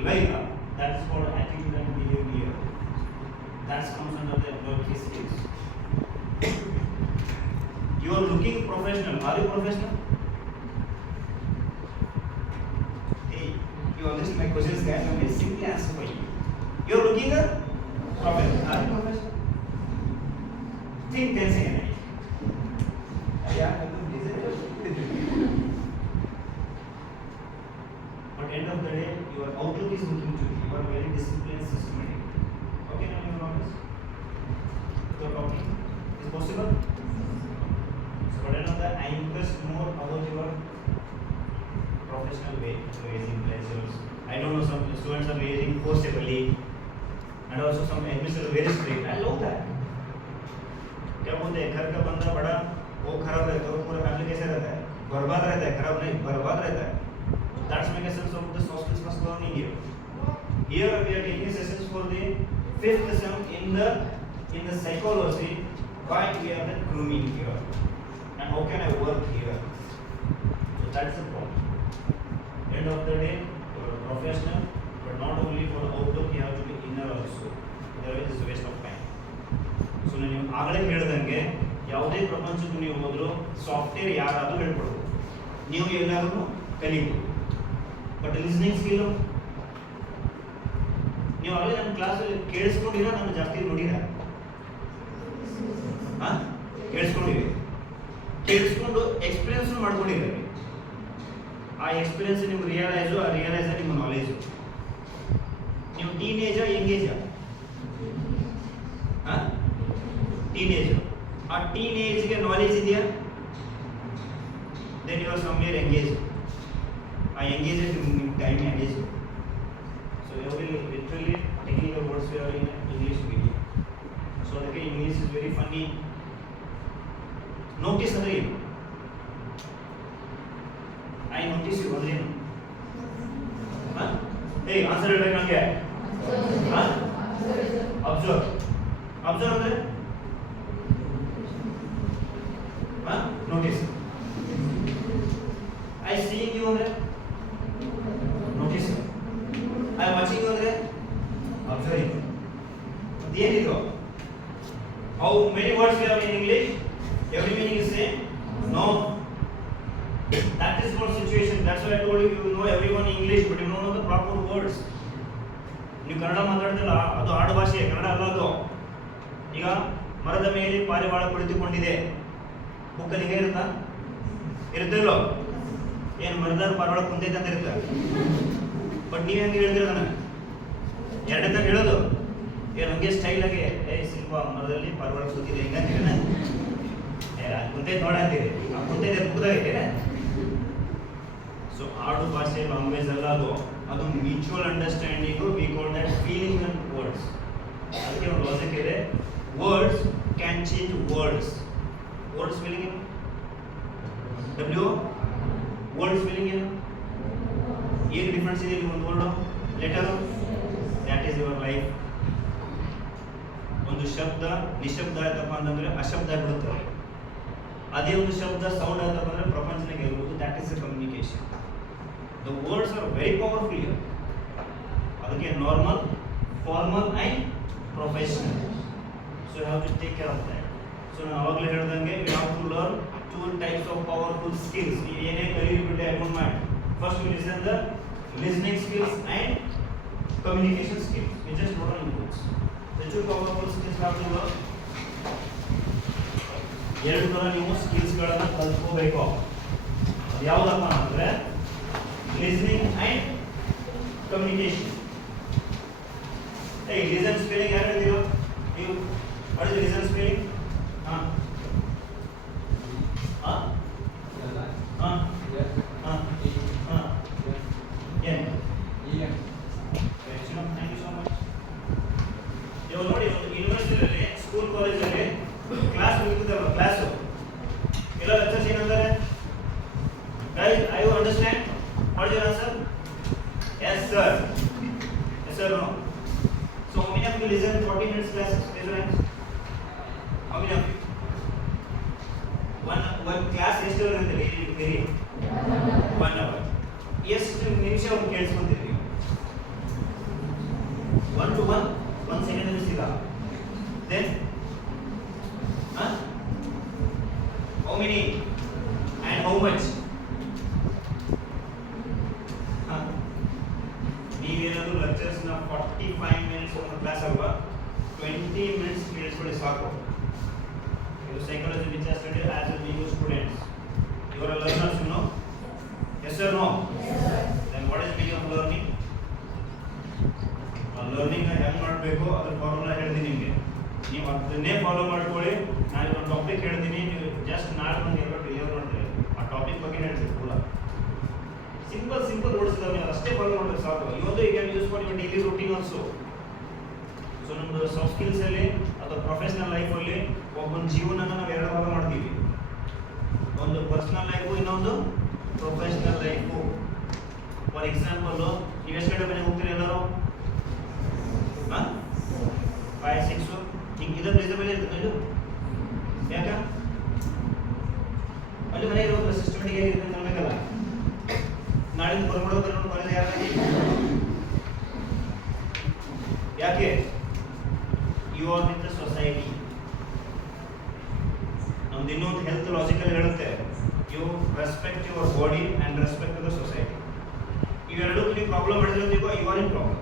ಇಲ್ಲ ಈಗ that is called attitude and behavior. That comes under the employee skills. You are looking professional. Are you professional? Hey, you understand my questions, guys? I will simply answer for you. You are looking a professional. Are you professional? Think 10 seconds. Yeah, but end of the day, your outlook is looking to you. You are very disciplined, systematic. Okay, now you know this. You are talking. Is possible? So, but end of the, I impressed more about your professional way of raising pleasures. I don't know, some students are raising forcibly, and also some administrators are very strict. I love that. क्या बोलते हैं, घर का बंदा बड़ा वो खराब रहता है, वो पूरा फैमिली कैसे रहता है, बर्बाद रहता है, खराब नहीं बर्बाद रहता है. That's make a sense of the soft skills must learning here. Here we are taking sessions for the 5th lesson in the psychology. Why we have the grooming here, and how can I work here? So that's the point. End of the day, you are a professional, but not only for outlook, you have to be inner also. Otherwise, it's a waste of time. So ನೀವು ಆಗಲೇ ಹೇಳ್ದಂಗೆ ಯಾವುದೇ ಪ್ರಪಂಚಕ್ಕೂ ನೀವು ಹೋದರೂ software ಯಾರಾದರೂ ಹೇಳ್ಕೊಡ್ಬೋದು, ನೀವು ಎಲ್ಲರೂ ಕಲಿಬೋದು. ಬಟ್ ಲಿಸ್ನಿಂಗ್ ಸ್ಕಿಲ್ಲು ನೀವು ಆಗಲೇ ನಮ್ಮ ಕ್ಲಾಸಲ್ಲಿ ಕೇಳಿಸ್ಕೊಂಡಿರ, ನಾನು ಜಾಸ್ತಿ ನೋಡಿರ ಕೇಳಿಸ್ಕೊಂಡಿರಿ, ಕೇಳಿಸ್ಕೊಂಡು ಎಕ್ಸ್ಪೀರಿಯನ್ಸ್ ಮಾಡ್ಕೊಂಡಿದ್ದೀವಿ. ಆ ಎಕ್ಸ್ಪೀರಿಯನ್ಸ್ ನಿಮ್ಗೆ ರಿಯಲೈಸು, ಆ ರಿಯಲೈಸ್ ನಿಮ್ಮ ನಾಲೆಜು. ನೀವು ಟೀನೇಜಾ ಯಂಗೇಜಾ? ಟೀನೇಜ್. ಆ ಟೀನೇಜ್ಗೆ ನಾಲೆಜ್ ಇದೆಯಾ? Then you are somewhere engage. ಆ ಎಂಗೇಜ್ ನಿಮ್ಮ time engage. So every literally taking the words we are in English medium. So ಅದಕ್ಕೆ English is very funny. Notice ಅಂದರೆ ಏನು? ಐ ನೋಟಿಸ್ ಯು ಅಂದ್ರೆ ಏನು? ಏಯ್ ಆನ್ಸರ್ ಹೇಳ್ಬೇಕು ನನಗೆ. ಅಬ್ಸರ್ವ್. ಅಬ್ಸರ್ವ್ ಅಂದ್ರೆ ನೋಟಿಸ್. ಐ ಸೀಯಿಂಗ್ ಯು ಅಂದ್ರೆ ನೋಟಿಸ್. ಐ ವಾಚಿಂಗ್ ಯು ಅಂದ್ರೆ ಅಬ್ಸರ್ವಿಂಗ್. ಅದೇನಿದು? How many words we have in English? Every meaning is same? No. That is for situation. That's why I told you, you know everyone English, but you don't know the proper words. ನೀವು ಕನ್ನಡ ಮಾತಾಡ್ತಿಲ್ಲ, ಅದು ಆಡು ಭಾಷೆ, ಕನ್ನಡ ಅಲ್ಲ ಅದು. ಈಗ ಮರದ ಮೇಲೆ ಪಾರಿವಾಳ ಕುಳಿತುಕೊಂಡಿದೆ, ಬುಕ್ಕಲ್ಲಿ ಹೇಗೆ ಇರುತ್ತಾ? ಇರುತ್ತಿಲ್ಲೋ? ಏನು ಮರದಾಗ ಪಾರಿವಾಳ ಕುಂತೈತೆ ಅಂತ ಇರುತ್ತೆ. ಬಟ್ ನೀವು ಹೆಂಗೆ ಹೇಳಿದ್ರೆ ನನಗೆ ಎರಡನೇ ತನಕ ಹೇಳೋದು ಏನು ಹಂಗೆ ಸ್ಟೈಲಾಗಿ, ಶಿಲ್ಪ ಮರದಲ್ಲಿ ಪಾರಿವಾಳ ಕೂತಿದೆ ಹೆಂಗಂತೀರೇನ? ಕುಂತೈತೆ ನೋಡ ಅಂತೀರಿ, ಆ ಕುಂತೈತೆ ಬುಕ್ದಾಗೈತೇನೆ. ಸೊ ಆಡು ಭಾಷೆ ಲ್ಯಾಂಗ್ವೇಜ್ ಅಲ್ಲ ಅದು, ಅದು mutual understanding. We call that feeling and words. ಅದಕ್ಕೆ ಒಂದು ಲಾಜಿಕ್ ಇದೆ, words can change words. Word spelling ಏನು? ಡಬ್ಲ್ಯೂ. ವರ್ಡ್ ಸ್ಪೆಲ್ಲಿಂಗ್ ಏನು? ಏನು ಡಿಫ್ರೆನ್ಸ್ ಇದೆ ಇಲ್ಲಿ? ಒಂದು word letter. That is your life. ಒಂದು ಶಬ್ದ ನಿಶಬ್ದ ಆಯ್ತಪ್ಪ ಅಂತಂದರೆ ಅಶಬ್ದ ಬಿಡುತ್ತೆ. ಅದೇ ಒಂದು ಶಬ್ದ ಸೌಂಡ್ ಆಯ್ತಪ್ಪ ಅಂದರೆ ಪ್ರಪಂಚನ ಗೆಲ್ಬೋದು. That is a communication. The words are very powerful here. ಅದಕ್ಕೆ normal, formal and professional. So you have to take care of that. So ನಾನು ಆವಾಗಲೇ ಹೇಳ್ದಂಗೆ we have to learn 2 types of powerful skills. ನೀವು ಏನೇ ಕಲಿಬಿಟ್ಟು I don't mind. First we listen the listening skills and communication skills. We just wrote on books. The 2 powerful skills have to learn. ಎರಡು ಥರ ನೀವು ಸ್ಕಿಲ್ಸ್ಗಳನ್ನು ಕಲ್ತ್ಕೋಬೇಕು. ಅದು ಯಾವುದಪ್ಪ ಅಂದರೆ listening and communication. ಏಯ್ ಲಿಸನ್ ಸ್ಪೆಲ್ಲಿಂಗ್ ಯಾರು ಹೇಳ್ತೀರೋ ನೀವು? What is listen spelling? ಹಾಂ ಹಾಂ ಹಾಂ ಹಾಂ ಹಾಂ ಏನು? Thank you so much. ಇವಾಗ ನೋಡಿ, ಒಂದು ಯೂನಿವರ್ಸಿಟಿಯಲ್ಲಿ, ಸ್ಕೂಲ್, ಕಾಲೇಜಲ್ಲಿ ಕ್ಲಾಸ್ ಮುಗಿದಲ್ಲ, ಕ್ಲಾಸು ಎಲ್ಲ ಲೆಕ್ಚರ್ಸ್ ಏನಂತಾರೆ? Guys, I you understand? What is your answer? Yes sir. Yes sir, no. So how many of you listen 40 minutes class? Raise your hands. How many of you? One class ಎಷ್ಟು ಇರುತ್ತೆ? Very 1 hour. ಎಷ್ಟು ನಿಮಿಷ ಕೇಳಿಸ್ಕೊಂತೀರಿ ನೀವು? ನೀವೇನಾದರೂ ಲೆಕ್ಚರ್ಸ್ನ 45 minutes ಒಂದು class ಅಲ್ವಾ 20 minutes ಕೇಳಿಸ್ಕೊಳ್ಳಿ ಸಾಕು. ಇದು psychology which are studied as a new students. You are learners, you know. Yes or no? Yes sir. Then what is meaning of learning? Learning ಹೆಂಗೆ ಮಾಡಬೇಕು ಅದ್ರ ಫಾರ್ಮುಲಾ ಹೇಳ್ತೀನಿ ನಿಮಗೆ. ನೀವು ಅದನ್ನೇ ಫಾಲೋ ಮಾಡ್ಕೊಳ್ಳಿ. ನಾನು ಒಂದು ಟಾಪಿಕ್ ಹೇಳ್ತೀನಿ, ನೀವು ಜಸ್ಟ್ ನಾಳೆ ಒಂದು ಎರಡು ಡಿಲಿವರ್ ಮಾಡ್ತೀರಿ. ಆ ಟಾಪಿಕ್ ಬಗ್ಗೆ ಹೇಳ್ತೀವಿ ಪೂರ. ಸಿಂಪಲ್ ವರ್ಡ್ಸ್ ಇದಾವೆ, ನೀವು ಅಷ್ಟೇ ಫಾಲೋ ಮಾಡಿದ್ರೆ ಸಾಕು. ಇವತ್ತು you can use for your daily routine also. So ನಮ್ಮದು ಸಾಫ್ಟ್ ಸ್ಕಿಲ್ಸಲ್ಲಿ ಅಥವಾ ಪ್ರೊಫೆಷನಲ್ ಲೈಫಲ್ಲಿ ಒಬ್ಬನ ಜೀವನನ ನಾವು ಎರಡು ಭಾಗ ಮಾಡ್ತೀವಿ. ಒಂದು ಪರ್ಸನಲ್ ಲೈಫು, ಇನ್ನೊಂದು ಪ್ರೊಫೆಷನಲ್ ಲೈಫು. ಫಾರ್ ಎಕ್ಸಾಂಪಲ್, ನೀವು ಎಷ್ಟು ಗಂಟೆ ಮನೆಗೆ ಹೋಗ್ತೀರಿ ಎಲ್ಲರೂ? 5, 6 ಹಿಂಗೆ ಇದನ್ನು ರೀಸನಬಲ್ ಇರ್ತದೆ. ಇದು ಯಾಕೆ ಅಲ್ಲಿ ಮನೆಗೆ ಇರೋದು ಸಿಸ್ಟಮೆಟಿಕ್ ಆಗಿರ್ತದೆ ಅನ್ನಬೇಕಲ್ಲ. ನಾಳಿಂದ ಹೊರಗಡೆ ಕಾಲೇಜ್ ಯಾಕೆ? You are with the society. ನಮ್ದು ಇನ್ನೊಂದು ಹೆಲ್ತ್ ಲಾಜಿಕಲ್ ಹೇಳುತ್ತೆ, you respect your body and respect the society. ಇವೆರಡೂ ನೀವು ಪ್ರಾಬ್ಲಮ್ ಮಾಡಿದ್ರೆ you are in problem.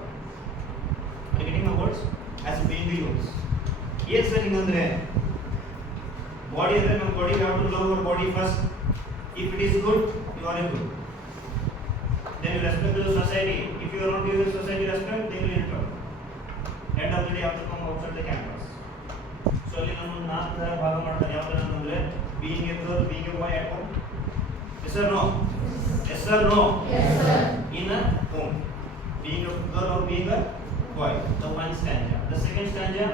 Getting my words as being use. ಏನು ಸರ್ ಹಿಂಗಂದ್ರೆ ಬಾಡಿ ಅಂದರೆ ನಮ್ಮ body have to love our body first. If it is good, you are in good. Then you respect the society. If you are not giving society respect, they will enter. End of the day, you have to come outside the campus. So, ಅಲ್ಲಿ ನಾನು 4 ತರ ಭಾಗ ಮಾಡ್ತಾರೆ. ಯಾವ ತರ ಅಂದ್ರೆ being a girl, being a boy at home. Yes or no? Yes or no? Yes sir. In a home, being a girl or being a boy. The one stanza. The second stanza,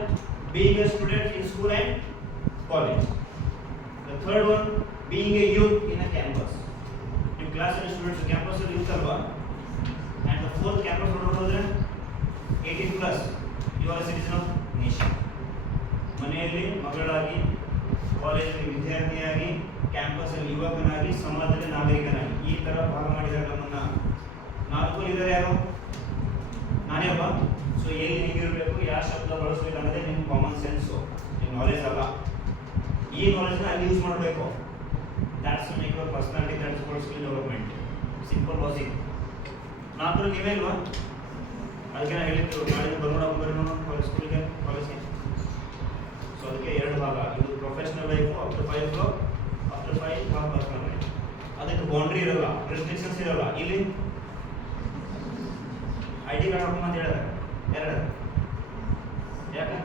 being a student in school and college. The third one, being a youth in a campus. Class and students campus ಅಲ್ಲಿ ಇರ್ತಾರಲ್ವಾ. and the fourth campus ನೋಡೋದ್ರೆ 18 plus you are a citizen of nation. ಮನೆಯಲ್ಲಿ ಮಗಳಾಗಿ, ಕಾಲೇಜಲ್ಲಿ ವಿದ್ಯಾರ್ಥಿಯಾಗಿ, campus ಅಲ್ಲಿ ಯುವಕನಾಗಿ, ಸಮಾಜದಲ್ಲಿ ನಾಗರಿಕನಾಗಿ, ಈ ತರ ಭಾಗ ಮಾಡಿದ್ದಾರೆ ನಮ್ಮನ್ನ. 4 ಇದ್ದಾರೆ ಯಾರು? ನಾನೇ ಅಲ್ವಾ. ಸೊ ಎಲ್ಲಿ ಹೇಗಿರಬೇಕು, ಯಾವ ಶಬ್ದ ಬಳಸಬೇಕು ಅನ್ನೋದೇ ನಿಮ್ಮ ಕಾಮನ್ ಸೆನ್ಸು, ನಿಮ್ಮ ನಾಲೆಜ್ ಅಲ್ಲ. ಈ ನಾಲೆಜ್ನ ಅಲ್ಲಿ ಯೂಸ್ ಮಾಡಬೇಕು. That's to make your personality, that's called skill development. Simple logic. ನಾಲ್ಕು ನೀವೇ ಇಲ್ವಾ? ಅದಕ್ಕೆ ನಾನು ಹೇಳಿದ್ದು ನಾಳೆ ಬರೋಣ ಸ್ಕೂಲ್ಗೆ, ಕಾಲೇಜ್ಗೆ. ಸೊ ಅದಕ್ಕೆ 2 ಭಾಗ. ಇದು ಪ್ರೊಫೆಷನಲ್ ಲೈಫು ಆಫ್ಟರ್ 5 ಭಾಗ ಪರ್ಸನಲ್ ಲೈಫ್. ಅದಕ್ಕೆ ಬೌಂಡ್ರಿ ಇರಲ್ಲ, ರೆಸ್ಟ್ರಿಕ್ಷನ್ಸ್ ಇರಲ್ಲ. ಇಲ್ಲಿ ID ಕಾರ್ಡ್ ಹಾಕೊಂಡು ಅಂತ ಹೇಳಿದ್ರೆ 2 ಯಾಕೆ?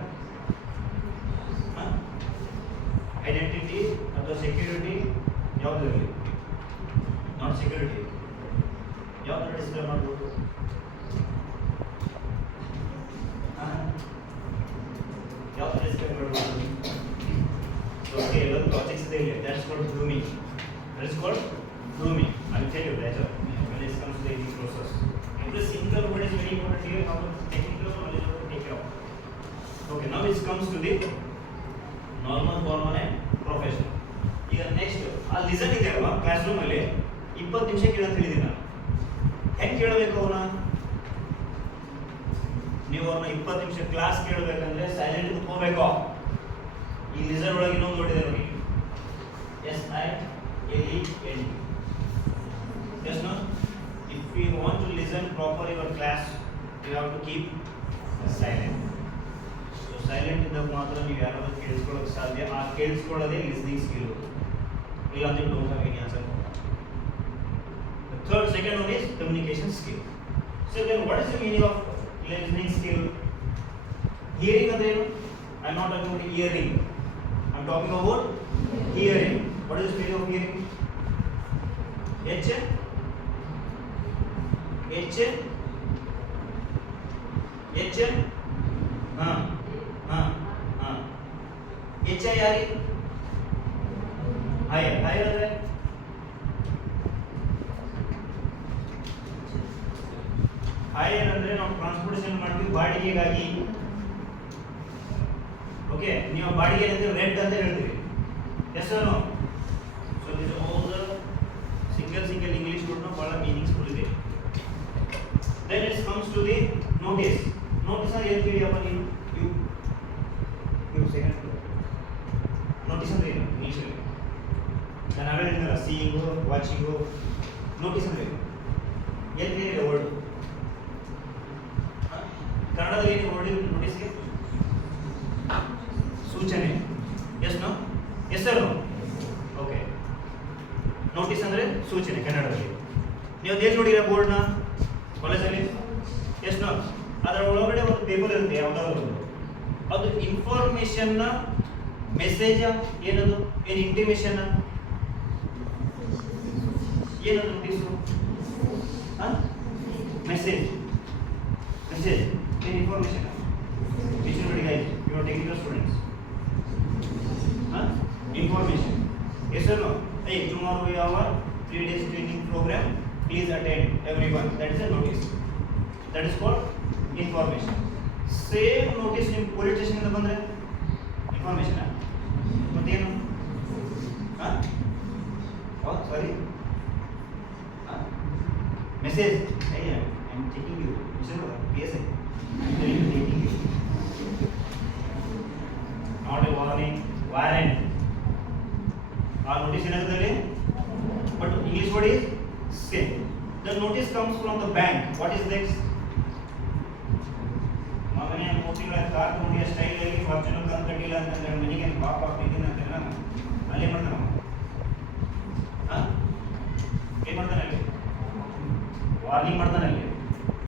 ಐಡೆಂಟಿಟಿ ಅಥವಾ ಸೆಕ್ಯೂರಿಟಿ ಯಾವುದಿರಲಿ, ನಾಟ್ ಸೆಕ್ಯೂರಿಟಿ ಯಾವ ಥರ ಡಿಸ್ಪ್ಲೇ ಮಾಡ್ಬೋದು? ಯಾವ ಥರ ಡಿಸ್ಪ್ಲೇ ಮಾಡ್ಬೋದು? ಸೊ ಓಕೆ, ಎಲ್ಲರೂ ಲಾಜಿಕ್ಸ್ ಇದೆ ಇಲ್ಲಿ. That's called grooming. I will tell you later when it comes to the aging process. Every single word is very important here. How to technical knowledge how to take care of. Okay, now it comes to the normal, formal and professional. ಈಗ next ಆ listen ಇದೆ ಅಲ್ವಾ, class ರೂಮಲ್ಲಿ 20 ನಿಮಿಷ ಕೇಳಂತ ಹೇಳಿದ್ದೀನಿ ನಾನು. ಹೆಂಗೆ ಕೇಳಬೇಕು ಅವನ್ನ? ನೀವು ಅವ್ರನ್ನ 20 ನಿಮಿಷ ಕ್ಲಾಸ್ ಕೇಳಬೇಕಂದ್ರೆ ಸೈಲೆಂಟ್ ಕೂತ್ಕೋಬೇಕು. ಈ ಲಿಸನ್ ಒಳಗೆ ಇನ್ನೊಂದು ನೋಡಿದೆ ನೋಡಿ, SILENT. Yes no? If you want to listen properly your class, you have to keep silent. So silent ಇದ್ದಾಗ ಮಾತ್ರ ನೀವು ಯಾರಾದ್ರೂ ಕೇಳಿಸ್ಕೊಳ್ಳೋಕೆ ಸಾಧ್ಯ. ಆ ಕೇಳಿಸ್ಕೊಳ್ಳೋದೇ ಲಿಸ್ನಿಂಗ್ ಸ್ಕಿಲ್. ಇಲ್ಲ ಅಂದ್ರೆ don't have any answer. The second one is communication skill. So then what is the meaning of listening skill? Hearing ಅಂದ್ರೆ ಏನು? I am not talking about hearing. I am talking about hearing. What is the meaning of hearing? H HIR higher ಅಂದ್ರೆ higher ಅಂದ್ರೆ ನಾವು transportation ಮಾಡ್ತೀವಿ ಬಾಡಿಗೆಗಾಗಿ. Okay, ನೀವು ಬಾಡಿಗೆ ಅಂದ್ರೆ rent ಅಂತ ಹೇಳ್ತೀವಿ. Yes no? So this all the single English ವರ್ಡ್ನ ಬಹಳ ಮೀನಿಂಗ್ಸ್ಫುಲ್ ಇದೆ. Then it comes to the notice. Notice ಅಂದ್ರೆ ಹೇಳ್ತೀವಿ ಅಪ್ಪ ನೀವು ಸೆಕೆಂಡ್ ನೋಟಿಸ್ ಅಂದ್ರೆ ಏನು ಇಂಗ್ಲಿಷಲ್ಲಿ? ನಾನು ಆಗಲೇ ಹೇಳಿದ್ನಲ್ಲ, ಸೀಯಿಂಗು, ವಾಚಿಂಗು. ನೋಟಿಸ್ ಅಂದ್ರೆ ಏನು? ವರ್ಡ್ ಕನ್ನಡದಲ್ಲಿ ಏನು ವರ್ಡ್ ಇರುತ್ತೆ ನೋಟಿಸ್ಗೆ? ಸೂಚನೆ. Yes no? Yes sir no? Okay. Notice ಅಂದ್ರೆ ಸೂಚನೆ ಕನ್ನಡದಲ್ಲಿ. ನೀವು ಏನು ನೋಡಿರ ಬೋರ್ಡ್ನ ಕಾಲೇಜಲ್ಲಿ? Yes no? ಅದರ ಒಳಗಡೆ ಒಂದು ಪೇಪರ್ ಇರುತ್ತೆ ಯಾವುದಾದ್ರು, ಅದು ಇನ್ಫಾರ್ಮೇಶನ್ನ ಮೆಸೇಜ್ ಏನದು? ಏನು ಇಂಟಿಮೇಷನ್? ಏನದು ನೋಟಿಸು? ಮೆಸೇಜ್. ಮೆಸೇಜ್ ಏನು information? Listen very guys, you are technical students. Information. Yes or no? Hey, tomorrow we have a 3 days training program. Please attend everyone. That is a notice. That is called information. Same notice in police station ಇಂದ ಬಂದ್ರೆ information. ಮತ್ತೇನು? Oh, sorry. Message. Hey, I am checking you. Listen, PSA. I am taking you. Not a warning, warrant. Our notice ಏನಾಗುತ್ತೆ? But English word is same. The notice comes from the bank. What is this? ಮಗನೇ ಮೂತಿಗಳ car ತಗೊಂಡು style ಆಗಿ Fortuner ತಂದು ಕಟ್ಟಿಲ್ಲ ಅಂತಂದ್ರೆ ಮನೆಗೆ ಪಾಪ ಬಿಗಿನ ಅಂತ ಅಲ್ಲೇ ಮಾಡ್ತಾರೆ.